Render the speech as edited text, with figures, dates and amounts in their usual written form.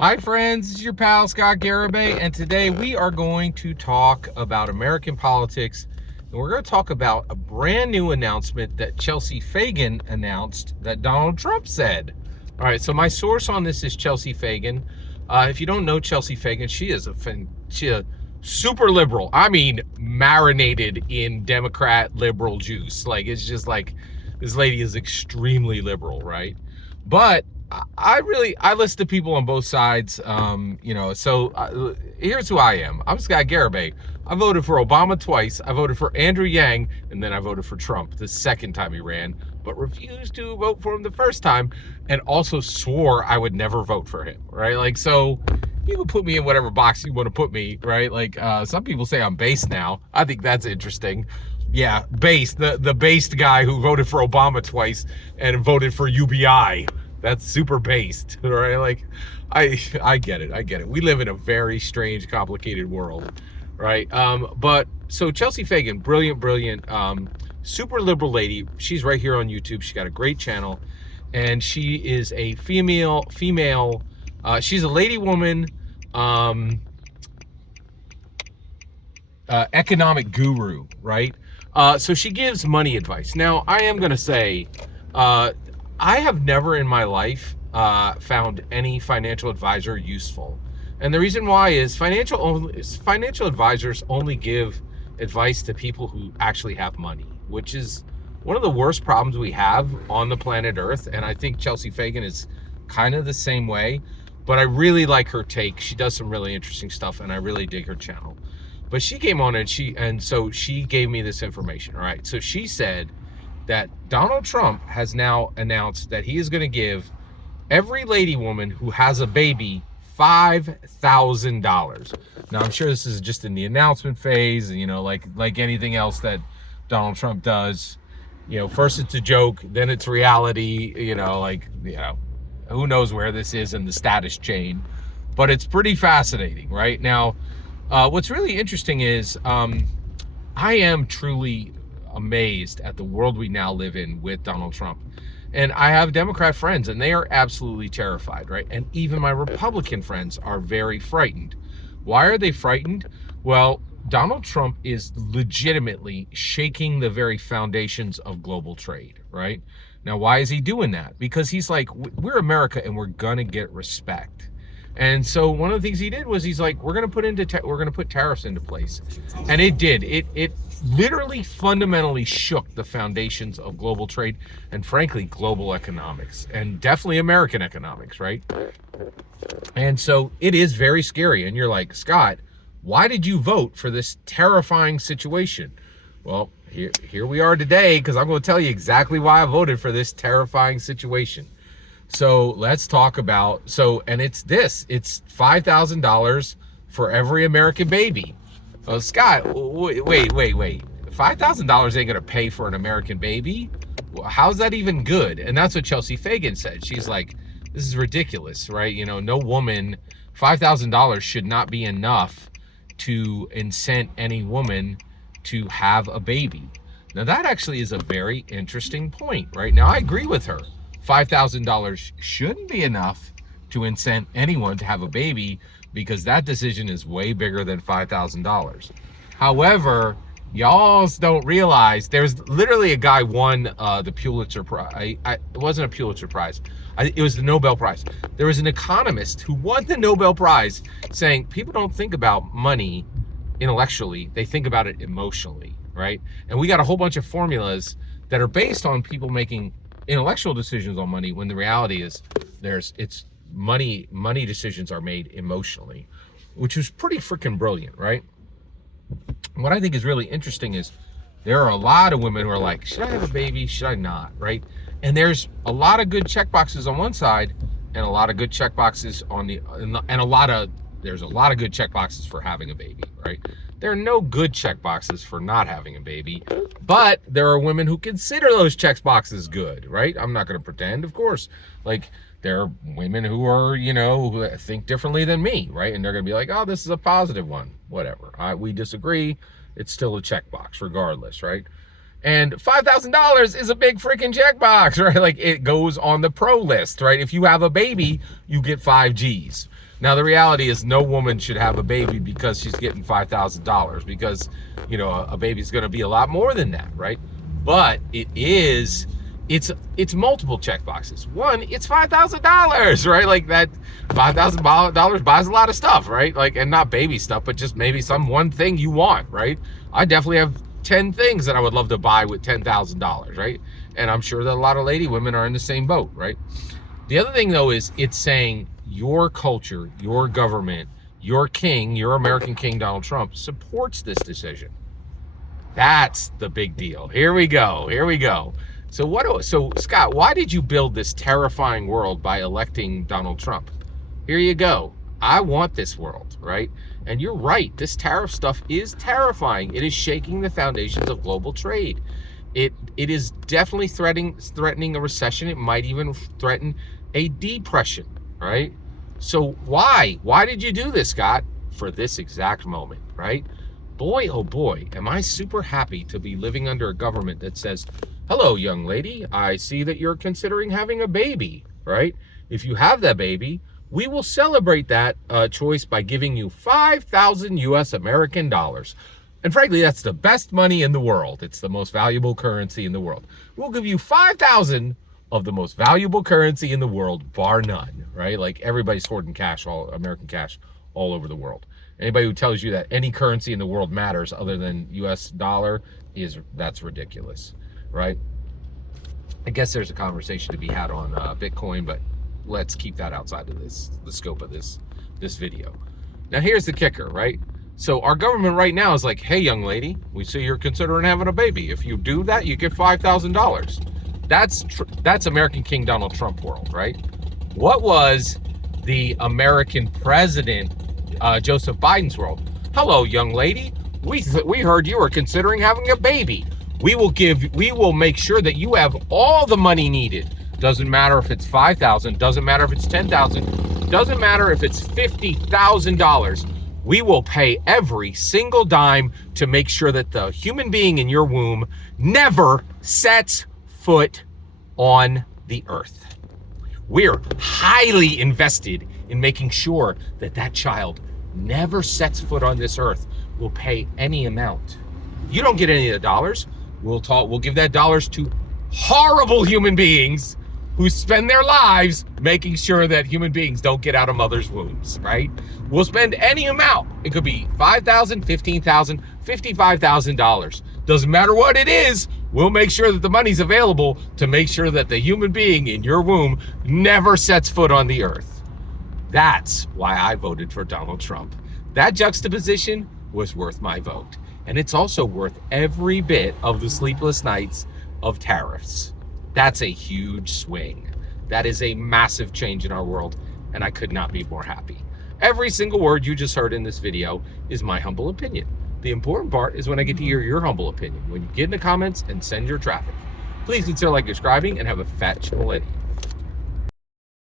Hi friends, this is your pal Scott Garibay, and today we are going to talk about American politics, and we're going to talk about a brand new announcement that Chelsea Fagan announced that Donald Trump said. All right, so my source on this is Chelsea Fagan. If you don't know Chelsea Fagan, she is a super liberal. I mean, marinated in Democrat liberal juice. Like, it's just like this lady is extremely liberal, right? But I listen to people on both sides. Here's who I am. I'm Scott Garibay. I voted for Obama twice. I voted for Andrew Yang, and then I voted for Trump the second time he ran, but refused to vote for him the first time, and also swore I would never vote for him. Right? So you can put me in whatever box you want to put me. Right? Some people say I'm based now. I think that's interesting. Yeah, based. The based guy who voted for Obama twice and voted for UBI. That's super based, right? I get it. We live in a very strange, complicated world, right? But so Chelsea Fagan, brilliant, super liberal lady. She's right here on YouTube. She's got a great channel, and she is a female. She's a lady woman, economic guru, right? So she gives money advice. Now, I am gonna say, I have never in my life found any financial advisor useful. And the reason why is financial advisors only give advice to people who actually have money, which is one of the worst problems we have on the planet Earth. And I think Chelsea Fagan is kind of the same way. But I really like her take. She does some really interesting stuff, and I really dig her channel. But she came on and so she gave me this information. All right. So she said that Donald Trump has now announced that he is going to give every lady woman who has a baby $5,000. Now, I'm sure this is just in the announcement phase, like anything else that Donald Trump does. First it's a joke, then it's reality. Who knows where this is in the status chain, but it's pretty fascinating, right? Now, what's really interesting is I am truly amazed at the world we now live in with Donald Trump. And I have Democrat friends, and they are absolutely terrified, right? And even my Republican friends are very frightened. Why are they frightened? Well, Donald Trump is legitimately shaking the very foundations of global trade, right? Now, why is he doing that? Because he's like, we're America and we're gonna get respect. And so one of the things he did was he's like, we're gonna put tariffs into place, and it did. It literally fundamentally shook the foundations of global trade and, frankly, global economics, and definitely American economics, right? And so it is very scary. And you're like, Scott, why did you vote for this terrifying situation? Well, here we are today, because I'm going to tell you exactly why I voted for this terrifying situation. So let's talk about, and it's $5,000 for every American baby. Oh, Scott, wait. $5,000 ain't gonna pay for an American baby? How's that even good? And that's what Chelsea Fagan said. She's like, this is ridiculous, right? No woman, $5,000 should not be enough to incent any woman to have a baby. Now, that actually is a very interesting point, right? Now, I agree with her. $5,000 shouldn't be enough to incent anyone to have a baby, because that decision is way bigger than $5,000. However, y'all don't realize there's literally a guy won the Pulitzer Prize. It wasn't a Pulitzer Prize. It was the Nobel Prize. There was an economist who won the Nobel Prize saying people don't think about money intellectually, they think about it emotionally, right? And we got a whole bunch of formulas that are based on people making intellectual decisions on money, when the reality is money decisions are made emotionally, which is pretty freaking brilliant, right? What I think is really interesting is there are a lot of women who are like, should I have a baby? Should I not? Right? And there's a lot of good check boxes on one side, and a lot of good check boxes on there's a lot of good check boxes for having a baby, right? There are no good check boxes for not having a baby, but there are women who consider those check boxes good, right? I'm not going to pretend, of course. There are women who are, who think differently than me, right? And they're going to be like, oh, this is a positive one. Whatever. We disagree. It's still a checkbox regardless, right? And $5,000 is a big freaking checkbox, right? It goes on the pro list, right? If you have a baby, you get 5 Gs. Now, the reality is no woman should have a baby because she's getting $5,000, because, you know, a baby's going to be a lot more than that, right? But it's multiple check boxes. One, it's $5,000, right? Like that $5,000 buys a lot of stuff, right? Like, and not baby stuff, but just maybe some one thing you want, right? I definitely have 10 things that I would love to buy with $10,000, right? And I'm sure that a lot of lady women are in the same boat, right? The other thing, though, is it's saying your culture, your government, your king, your American king, Donald Trump, supports this decision. That's the big deal. Here we go. So Scott, why did you build this terrifying world by electing Donald Trump? Here you go. I want this world, right? And you're right. This tariff stuff is terrifying. It is shaking the foundations of global trade. It is definitely threatening a recession. It might even threaten a depression, right? So why did you do this, Scott? For this exact moment, right? Boy, oh boy, am I super happy to be living under a government that says, hello, young lady, I see that you're considering having a baby, right? If you have that baby, we will celebrate that choice by giving you 5,000 US American dollars. And frankly, that's the best money in the world. It's the most valuable currency in the world. We'll give you 5,000 of the most valuable currency in the world, bar none, right? Like everybody's hoarding cash, all American cash, all over the world. Anybody who tells you that any currency in the world matters other than US dollar that's ridiculous, right? I guess there's a conversation to be had on Bitcoin, but let's keep that outside of the scope of this video. Now here's the kicker, right? So our government right now is like, hey, young lady, we see you're considering having a baby. If you do that, you get $5,000. That's American King Donald Trump world, right? What was the American president Joseph Biden's world? Hello, young lady. We heard you were considering having a baby. We will make sure that you have all the money needed. Doesn't matter if it's $5,000. Doesn't matter if it's $10,000. Doesn't matter if it's $50,000. We will pay every single dime to make sure that the human being in your womb never sets foot on the earth. We're highly invested in making sure that that child never sets foot on this earth. We'll pay any amount. You don't get any of the dollars. We'll give that dollars to horrible human beings who spend their lives making sure that human beings don't get out of mother's wombs, right? We'll spend any amount. It could be $5,000, $15,000, $55,000. Doesn't matter what it is. We'll make sure that the money's available to make sure that the human being in your womb never sets foot on the earth. That's why I voted for Donald Trump. That juxtaposition was worth my vote. And it's also worth every bit of the sleepless nights of tariffs. That's a huge swing. That is a massive change in our world, and I could not be more happy. Every single word you just heard in this video is my humble opinion. The important part is when I get to hear your humble opinion, when you get in the comments and send your traffic. Please consider subscribing and have a fat millennium.